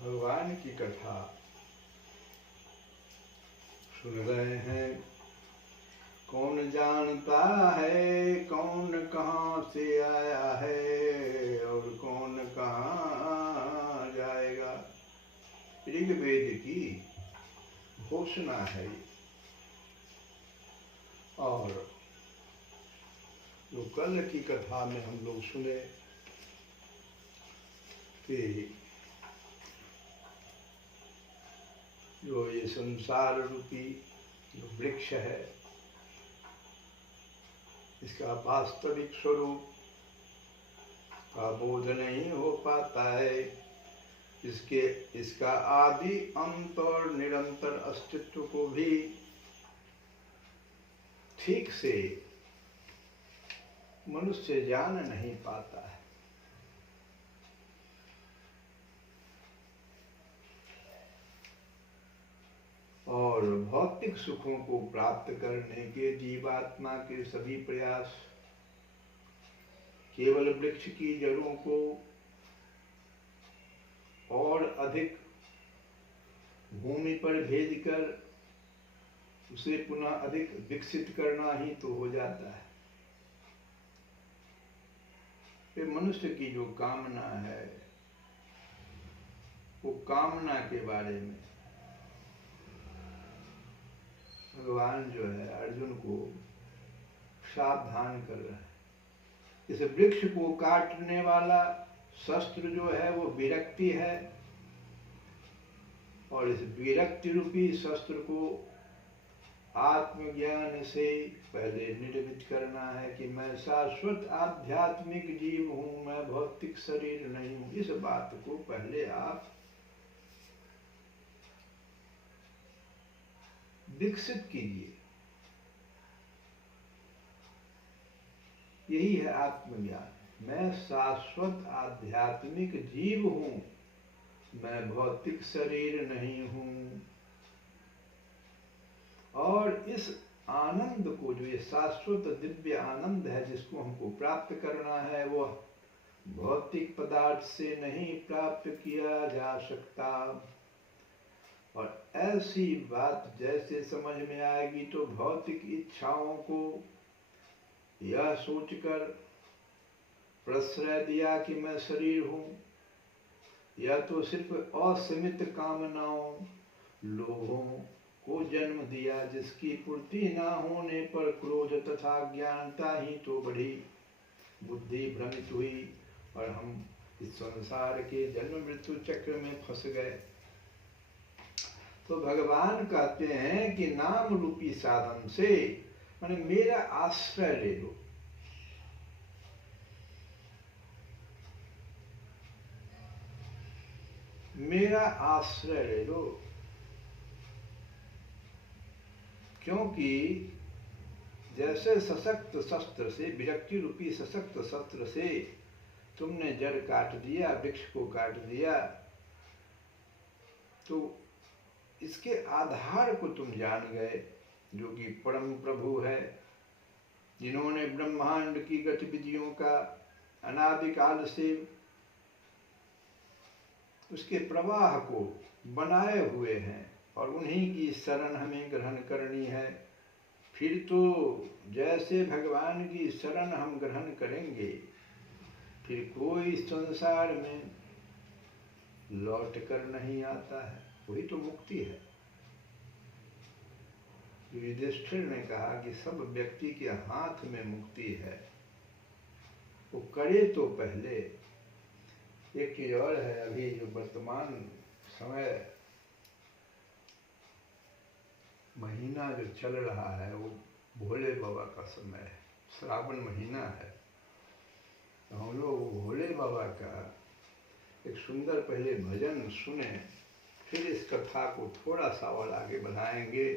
भगवान की कथा सुन रहे हैं। कौन जानता है कौन कहाँ से आया है और कौन कहाँ जाएगा। ऋग्वेद की घोषणा है। और जो कल की कथा में हम लोग सुने कि जो ये संसार रूपी जो वृक्ष है, इसका वास्तविक स्वरूप का बोध नहीं हो पाता है। इसका आदि अंत और निरंतर अस्तित्व को भी ठीक से मनुष्य जान नहीं पाता है। और भौतिक सुखों को प्राप्त करने के जीवात्मा के सभी प्रयास केवल वृक्ष की जड़ों को और अधिक भूमि पर भेजकर उसे पुनः अधिक विकसित करना ही तो हो जाता है। फिर मनुष्य की जो कामना है, वो कामना के बारे में भगवान जो है अर्जुन को सावधान कर रहा है। इस वृक्ष को काटने वाला शस्त्र जो है वो विरक्ति है, और इस विरक्ति रूपी शस्त्र को आत्मज्ञान से पहले निर्मित करना है कि मैं शाश्वत आध्यात्मिक जीव हूं, मैं भौतिक शरीर नहीं हूं। इस बात को पहले आप विकसित कीजिए। यही है आत्मज्ञान। मैं शाश्वत आध्यात्मिक जीव हूं, मैं भौतिक शरीर नहीं हूं। और इस आनंद को, जो ये शाश्वत दिव्य आनंद है जिसको हमको प्राप्त करना है, वो भौतिक पदार्थ से नहीं प्राप्त किया जा सकता। और ऐसी बात जैसे समझ में आएगी तो भौतिक इच्छाओं को यह सोचकर प्रश्रय दिया कि मैं शरीर हूं, या तो सिर्फ असीमित कामनाओं, लोभों को जन्म दिया, जिसकी पूर्ति न होने पर क्रोध तथा ज्ञानता ही तो बढ़ी, बुद्धि भ्रमित हुई और हम इस संसार के जन्म मृत्यु चक्र में फंस गए। तो भगवान कहते हैं कि नाम रूपी साधन से, माने मेरा आश्रय ले लो। मेरा आश्रय ले लो, क्योंकि जैसे सशक्त शस्त्र से, विरक्ति रूपी सशक्त शस्त्र से तुमने जड़ काट दिया, वृक्ष को काट दिया, तो इसके आधार को तुम जान गए, जो कि परम प्रभु है, जिन्होंने ब्रह्मांड की गतिविधियों का अनादिकाल से उसके प्रवाह को बनाए हुए हैं, और उन्हीं की शरण हमें ग्रहण करनी है। फिर तो जैसे भगवान की शरण हम ग्रहण करेंगे, फिर कोई संसार में लौट कर नहीं आता है। वही तो मुक्ति है। युधिष्ठिर ने कहा कि सब व्यक्ति के हाथ में मुक्ति है, वो करे तो पहले। एक चीज और है, अभी जो वर्तमान समय महीना जो चल रहा है, वो भोले बाबा का समय है, श्रावण महीना है। तो हम लोग भोले बाबा का एक सुंदर पहले भजन सुने, फिर इस कथा को थोड़ा सा और आगे बढ़ाएंगे।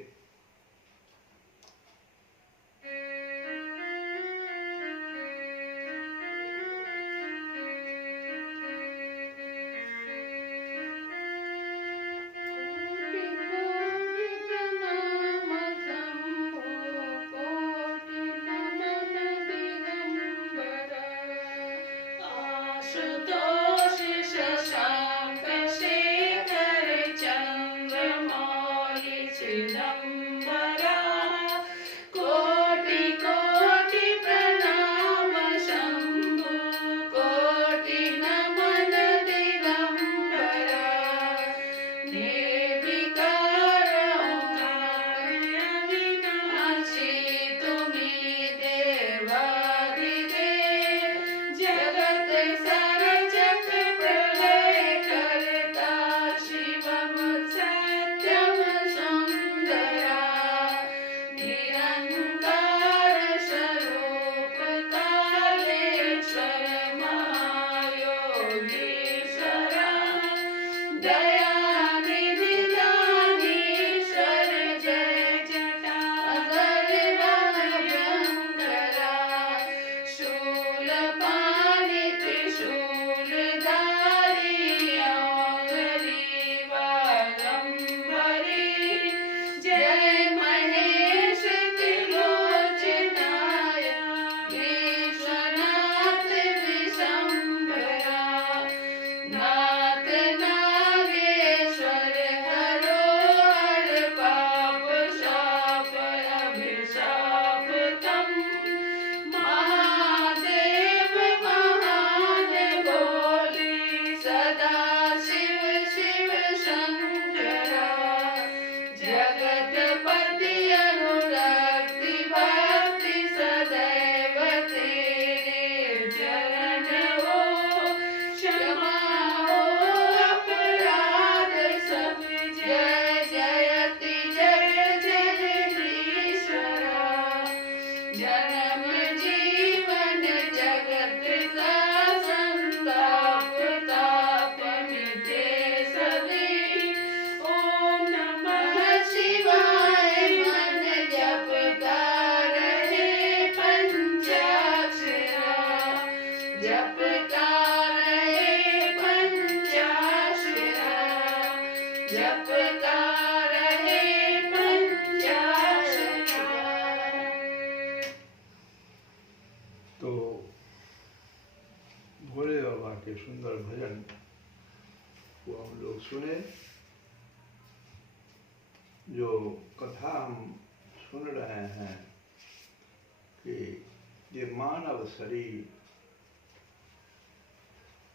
Chidam जपता रहे पंचाक्षर। तो भोले बाबा के सुंदर भजन को हम लोग सुने। जो कथा हम सुन रहे हैं कि ये मानव शरीर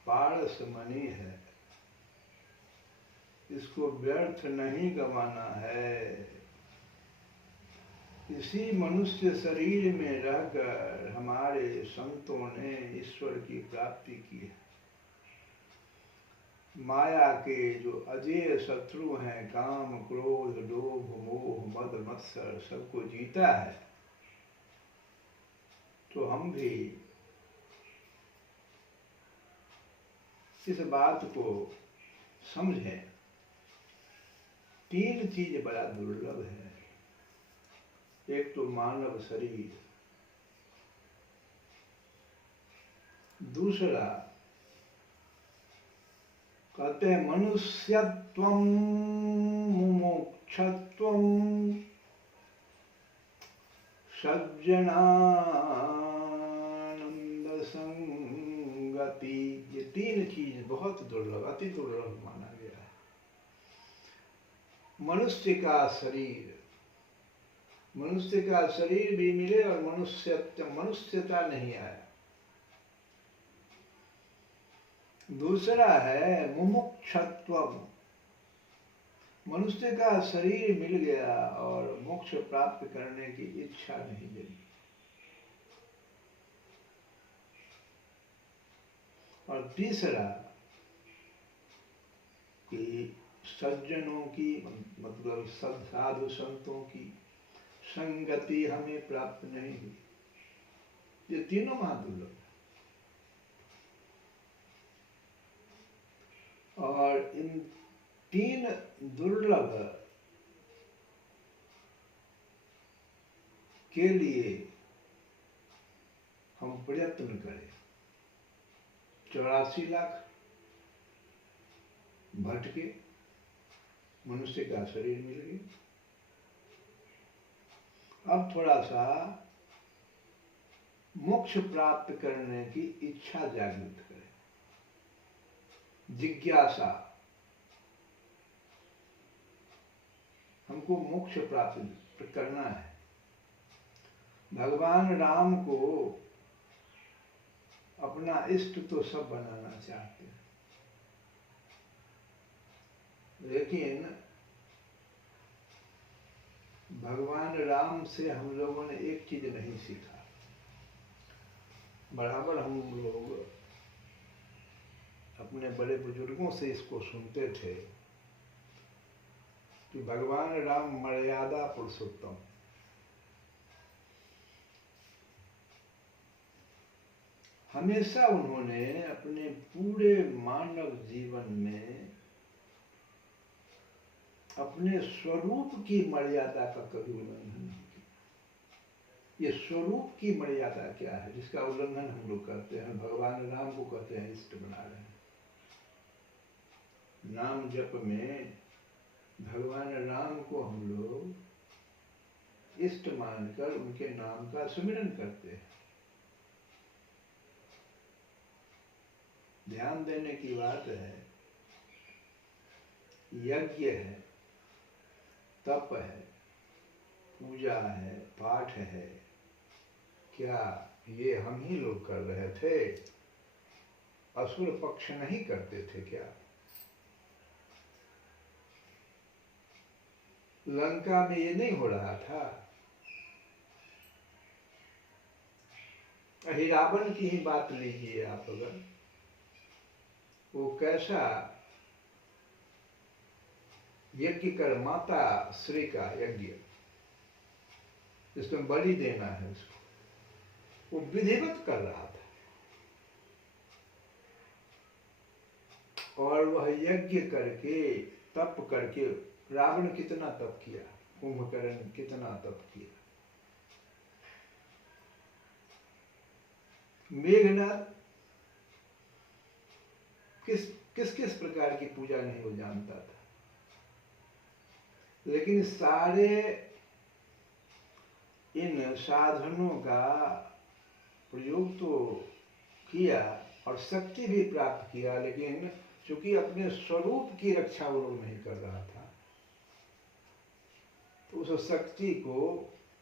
पारस मणि है, इसको व्यर्थ नहीं गंवाना है। इसी मनुष्य शरीर में रहकर हमारे संतों ने ईश्वर की प्राप्ति की है। माया के जो अजेय शत्रु हैं, काम क्रोध लोभ मोह मद मत्सर, सबको जीता है। तो हम भी इस बात को समझें, तीन चीज बड़ा दुर्लभ है। एक तो मानव शरीर, दूसरा कहते हैं मनुष्यत्वं मुमुक्षत्वं सज्जनानंद संगति। ये तीन चीज बहुत दुर्लभ, अति दुर्लभ माना गया है। मनुष्य का शरीर भी मिले और मनुष्यता नहीं आए। दूसरा है मुमुक्षत्वम, मनुष्य का शरीर मिल गया और मोक्ष प्राप्त करने की इच्छा नहीं मिली। और तीसरा कि सज्जनों की, मतलब साधु संतों की संगति हमें प्राप्त नहीं हुई। ये तीनों महादुर्लभ। और इन तीन दुर्लभ के लिए हम प्रयत्न करें। 84 लाख भटके, मनुष्य का शरीर मिल गया। अब थोड़ा सा मोक्ष प्राप्त करने की इच्छा जागृत करें, जिज्ञासा। हमको मोक्ष प्राप्त करना है। भगवान राम को अपना इष्ट तो सब बनाना चाहते हैं, लेकिन भगवान राम से हम लोगों ने एक चीज नहीं सीखा। बराबर हम लोग अपने बड़े बुजुर्गों से इसको सुनते थे कि भगवान राम मर्यादा पुरुषोत्तम। हमेशा उन्होंने अपने पूरे मानव जीवन में अपने स्वरूप की मर्यादा का कभी उल्लंघन नहीं किया। ये स्वरूप की मर्यादा क्या है जिसका उल्लंघन हम लोग करते हैं? भगवान राम को कहते हैं इष्ट बना रहे हैं। नाम जप में भगवान राम को हम लोग इष्ट मानकर उनके नाम का सुमिरन करते हैं। ध्यान देने की बात है, यज्ञ है, तप है, पूजा है, पाठ है, क्या ये हम ही लोग कर रहे थे? असुर पक्ष नहीं करते थे क्या? लंका में ये नहीं हो रहा था? रावण की ही बात लीजिए आप, अगर वो कैसा यज्ञ कर, माता श्री का यज्ञ, जिसमें बलि देना है उसको, वो विधिवत कर रहा था। और वह यज्ञ करके, तप करके, रावण कितना तप किया, कुंभकर्ण कितना तप किया, मेघनाथ किस किस प्रकार की पूजा नहीं वो जानता था। लेकिन सारे इन साधनों का प्रयोग तो किया और शक्ति भी प्राप्त किया, लेकिन चूंकि अपने स्वरूप की रक्षा वो लोग नहीं कर रहा था, तो उस शक्ति को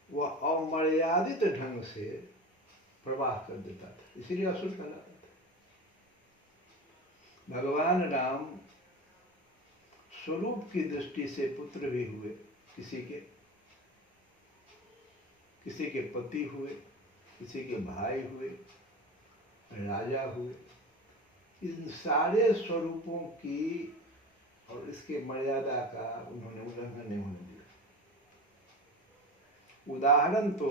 वह अमर्यादित ढंग से प्रवाह कर देता था, इसीलिए असुर कहलाता था। भगवान राम स्वरूप की दृष्टि से पुत्र भी हुए, किसी के पति हुए, किसी के भाई हुए, राजा हुए। इन सारे स्वरूपों की और इसके मर्यादा का उन्होंने उल्लंघन नहीं होने दिया। उदाहरण तो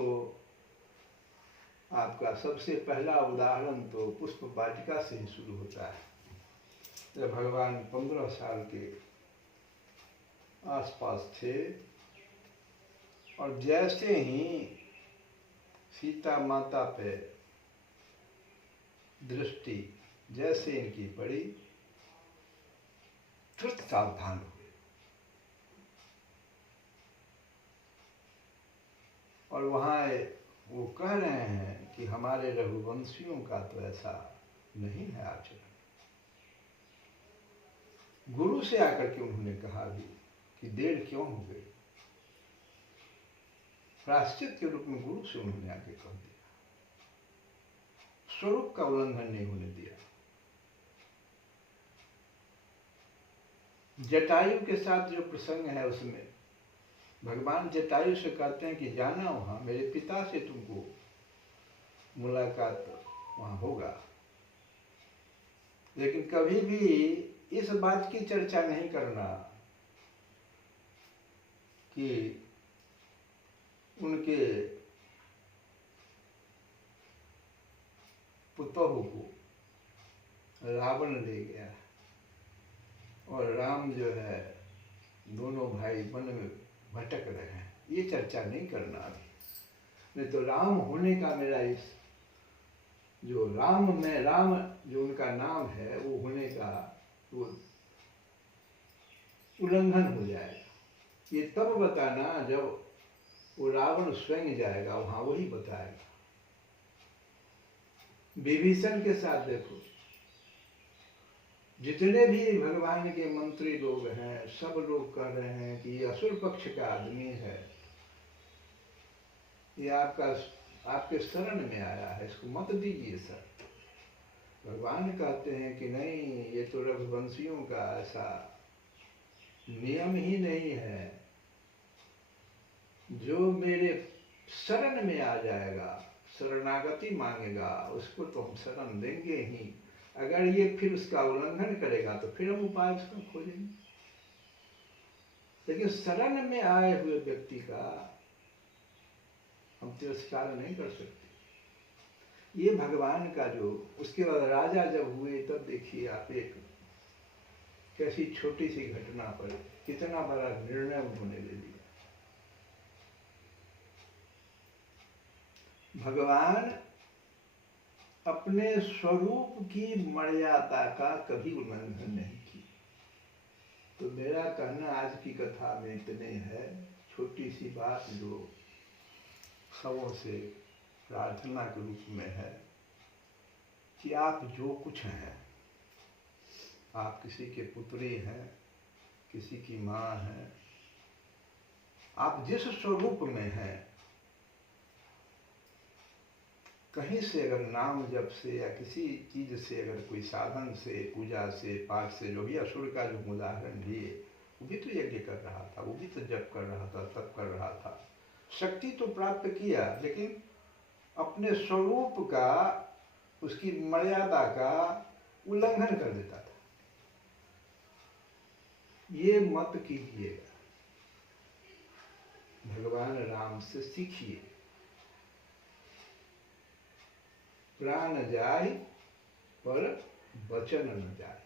आपका सबसे पहला उदाहरण तो पुष्प वाटिका से ही शुरू होता है। जब भगवान 15 साल के आसपास थे और जैसे ही सीता माता पे दृष्टि जैसे इनकी पड़ी, तुरंत सावधान हुए और वहाँ वो कह रहे हैं कि हमारे रघुवंशियों का तो ऐसा नहीं है आचरण। गुरु से आकर के उन्होंने कहा भी कि देर क्यों हो गई, प्रायश्चित के रूप में गुरु से उन्होंने आके कह दिया, स्वरूप का उल्लंघन नहीं होने दिया। जटायु के साथ जो प्रसंग है उसमें भगवान जटायु से कहते हैं कि जाना वहां मेरे पिता से तुमको मुलाकात वहां होगा, लेकिन कभी भी इस बात की चर्चा नहीं करना कि उनके पुतोहु को रावण ले गया और राम जो है दोनों भाई वन में भटक रहे हैं, ये चर्चा नहीं करना अभी। नहीं तो राम होने का मेरा इस जो राम जो उनका नाम है वो होने का वो उल्लंघन हो जाएगा। ये तब बताना जब वो रावण स्वयं जाएगा वहां, वही बताएगा। विभीषण के साथ देखो, जितने भी भगवान के मंत्री लोग हैं सब लोग कह रहे हैं कि ये असुर पक्ष का आदमी है, ये आपके शरण में आया है, इसको मत दीजिए सर। भगवान कहते हैं कि नहीं, ये तो रघुवंशियों का ऐसा नियम ही नहीं है, जो मेरे शरण में आ जाएगा, शरणागति मांगेगा, उसको तो हम शरण देंगे ही। अगर ये फिर उसका उल्लंघन करेगा तो फिर हम उपाय उसका खोजेंगे। लेकिन शरण में आए हुए व्यक्ति का हम तिरस्कार नहीं कर सकते। ये भगवान का जो उसके बाद राजा जब हुए तब देखिए आप, एक कैसी छोटी सी घटना पर कितना बड़ा निर्णय उन्होंने ले लिया। भगवान अपने स्वरूप की मर्यादा का कभी उल्लंघन नहीं की। तो मेरा कहना आज की कथा में इतने है, छोटी सी बात जो सबों से प्रार्थना के रूप में है कि आप जो कुछ हैं, आप किसी के पुत्री हैं, किसी की माँ हैं, आप जिस स्वरूप में हैं, कहीं से अगर नाम जप से या किसी चीज से, अगर कोई साधन से, पूजा से, पाठ से, जो भी असुर का जो उदाहरण लिए, वो भी तो यज्ञ कर रहा था, वो भी तो जप कर रहा था, तप कर रहा था, शक्ति तो प्राप्त किया, लेकिन अपने स्वरूप का, उसकी मर्यादा का उल्लंघन कर देता था। ये मत कीजिएगा, भगवान राम से सीखिए। प्राण जाए पर वचन न जाए।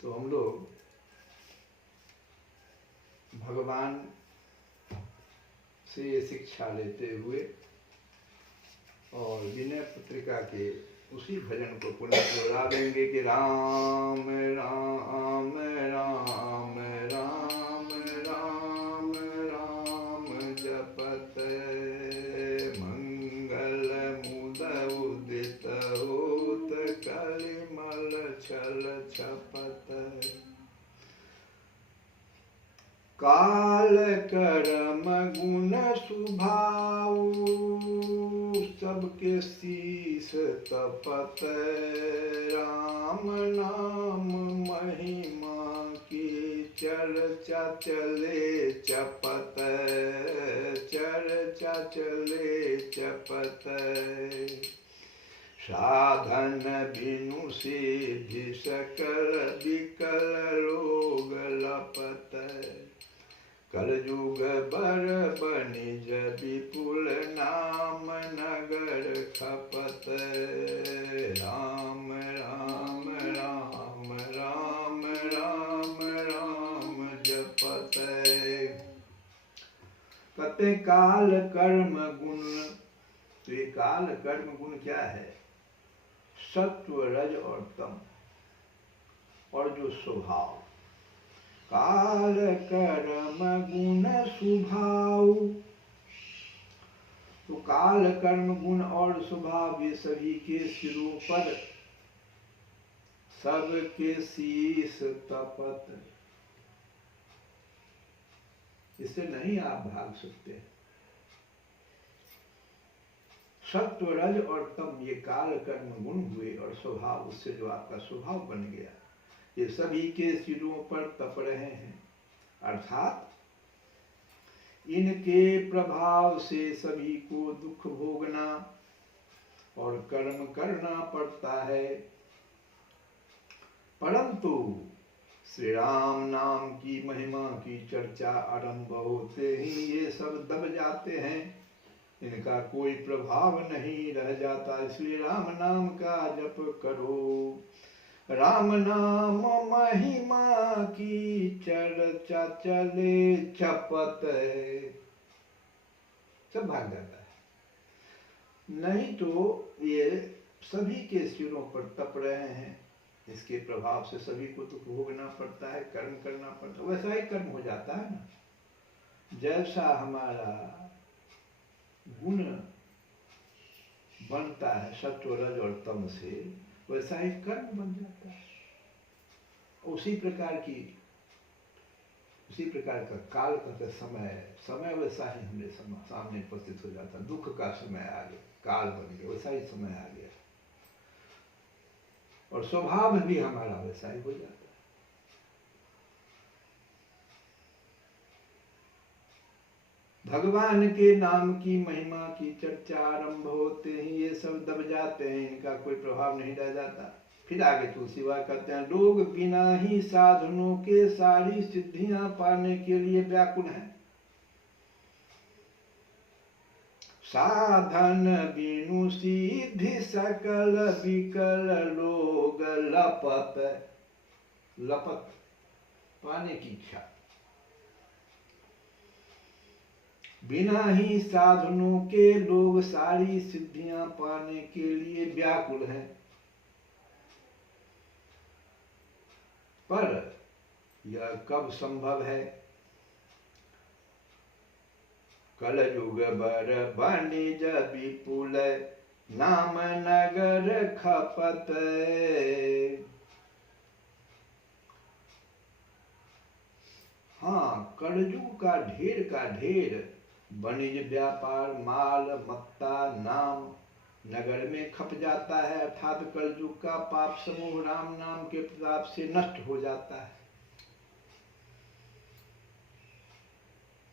तो हम लोग भगवान से ये शिक्षा लेते हुए और विनय पत्रिका के उसी भजन को पुनः दोहरा देंगे कि राम राम राम छल छपत। काल कर्म गुण सुभाव सबके शीस तपत। राम नाम महिमा की चर्चा चले चपत। चर्चा चले चपत। साधन बिनु सिद्धि सकल विकल रोग लपत। कलयुग बर बनिज विपुल नाम नगर खपत। राम राम राम राम राम राम जपत। कहते काल कर्म गुण। तो ये काल कर्म गुण क्या है? सत्व रज और तम और जो स्वभाव। काल कर्म गुण स्वभाव। तो काल कर्म गुण और स्वभाव ये सभी के सिरों पर सबके शीश तपत। इससे नहीं आप भाग सकते। सत्व रज और तम ये काल कर्म गुण हुए और स्वभाव, उससे जो आपका स्वभाव बन गया, ये सभी के सिरों पर तप रहे हैं। अर्थात इनके प्रभाव से सभी को दुख भोगना और कर्म करना पड़ता है। परंतु श्री राम नाम की महिमा की चर्चा आरंभ होते ही ये सब दब जाते हैं, इनका कोई प्रभाव नहीं रह जाता। इसलिए राम नाम का जप करो। राम नाम महिमा की चर्चा चले चपत। सब भाग जाता है। नहीं तो ये सभी के सिरों पर तप रहे हैं, इसके प्रभाव से सभी को दुख भोगना पड़ता है, कर्म करना पड़ता है। वैसा ही कर्म हो जाता है ना। जैसा हमारा गुण बनता है सत्व रज और तम से, वैसा ही कर्म बन जाता है। उसी प्रकार का काल का समय वैसा ही हमारे सामने उपस्थित हो जाता है। दुख का समय आ गया, काल बन गया, वैसा ही समय आ गया। और स्वभाव भी हमारा वैसा ही हो जाता है। भगवान के नाम की महिमा की चर्चा आरंभ होते ही ये सब दब जाते हैं, इनका कोई प्रभाव नहीं रह जाता। फिर आगे तुलसीदास कहते हैं, लोग बिना ही साधनों के सारी सिद्धियां पाने के लिए व्याकुल हैं। साधन बिनु सिद्धि सकल विकल लोग लपत। लपत पाने की इच्छा। बिना ही साधनों के लोग सारी सिद्धियां पाने के लिए व्याकुल हैं। पर यह कब संभव है? कलयुग बर बनिज विपुल नाम नगर खपत। हाँ, कलयुग का ढेर वणिज व्यापार, माल मत्ता, नाम नगर में खप जाता है। अर्थात कलयुग का पाप समूह राम नाम के प्रताप से नष्ट हो जाता है।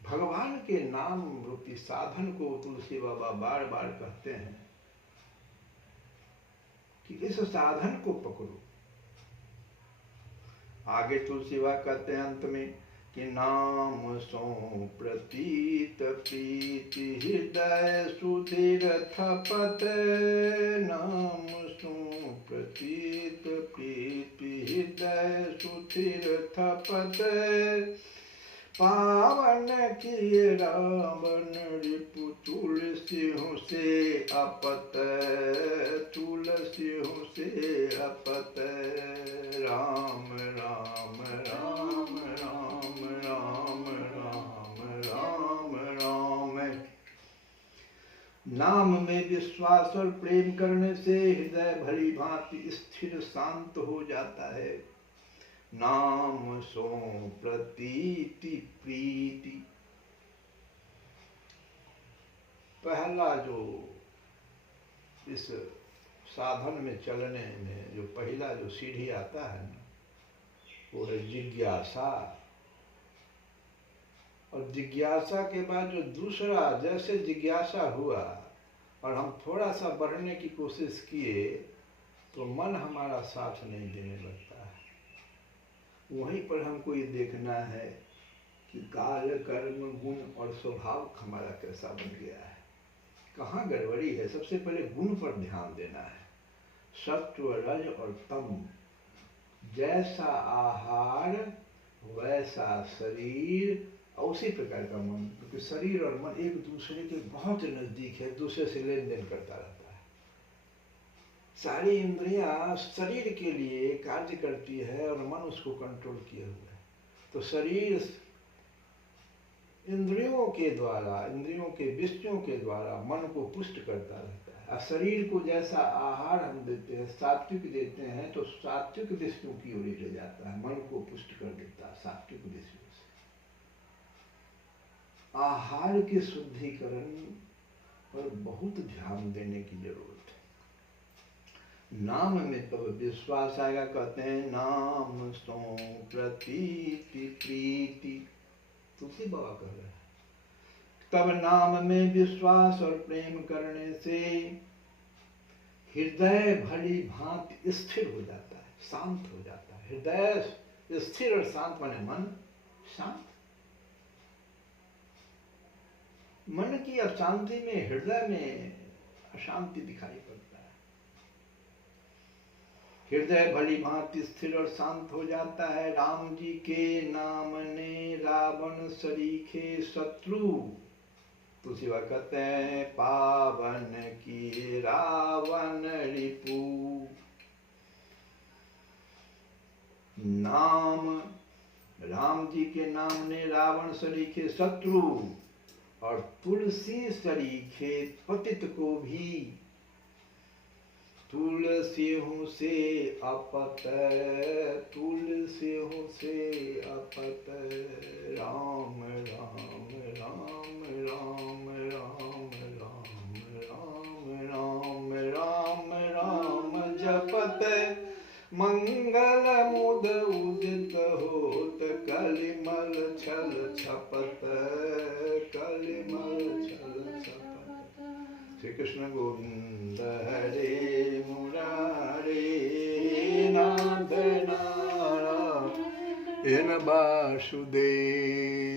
भगवान के नाम रूपी साधन को तुलसी बाबा बार बार कहते हैं कि इस साधन को पकड़ो। आगे तुलसी बाबा कहते हैं अंत में कि नाम सो प्रतीत प्रीति हृदय सुधीर थपत। नाम सो प्रतीत प्रीति हृदय सुधीर थपत। पावन किए रावण रिपु तुलसियों से अपत। तुलसियों से अपत। राम राम राम राम राम राम राम राम। नाम में विश्वास और प्रेम करने से हृदय भली भांति स्थिर शांत हो जाता है। नाम सो प्रतीति प्रीति। पहला जो इस साधन में चलने में जो पहला जो सीढ़ी आता है ना, वो है जिज्ञासा। और जिज्ञासा के बाद जो दूसरा, जैसे जिज्ञासा हुआ और हम थोड़ा सा बढ़ने की कोशिश किए तो मन हमारा साथ नहीं देने लगता है। वहीं पर हमको ये देखना है कि काल कर्म गुण और स्वभाव हमारा कैसा बन गया है, कहाँ गड़बड़ी है। सबसे पहले गुण पर ध्यान देना है। सत्व रज और तम, जैसा आहार वैसा शरीर और उसी प्रकार का मन, क्योंकि शरीर और मन एक दूसरे के बहुत नजदीक है, दूसरे से लेन देन करता रहता है। सारी इंद्रियां शरीर के लिए कार्य करती है और मन उसको कंट्रोल किए हुए है। तो शरीर इंद्रियों के द्वारा, इंद्रियों के विषयों के द्वारा मन को पुष्ट करता रहता है। और शरीर को जैसा आहार हम देते हैं, सात्विक देते हैं, तो सात्विक विषयों की ओर ले जाता है, मन को पुष्ट कर देता है सात्विक विषयों से। आहार के शुद्धिकरण पर बहुत ध्यान देने की जरूरत है। नाम में तब विश्वास आएगा। कहते हैं नाम सो प्रतीति प्रीति, तुलसी बाबा कह रहे हैं। तब नाम में विश्वास और प्रेम करने से हृदय भली भांति स्थिर हो जाता है, शांत हो जाता है। हृदय स्थिर और शांत माने मन शांत। मन की अशांति में हृदय में अशांति दिखाई पड़ता है। हृदय भली भांति स्थिर और शांत हो जाता है। राम जी के नाम ने रावण सरीखे शत्रु। तुलसी बाबा कहते हैं पावन की रावण रिपु। नाम, राम जी के नाम ने रावण सरीखे शत्रु और तुलसी सरीखे पतित को भी। तुलसी हूँ से अपत, तुलसी हूँ से अपत, राम राम राम राम राम राम राम राम राम राम जपत। मंगल मुद उदित होत, कलिमल छल छपत, कलिमल छल छपत। श्री कृष्ण गोविंद हरे मुरारे, नाथ नारायण वासुदेव।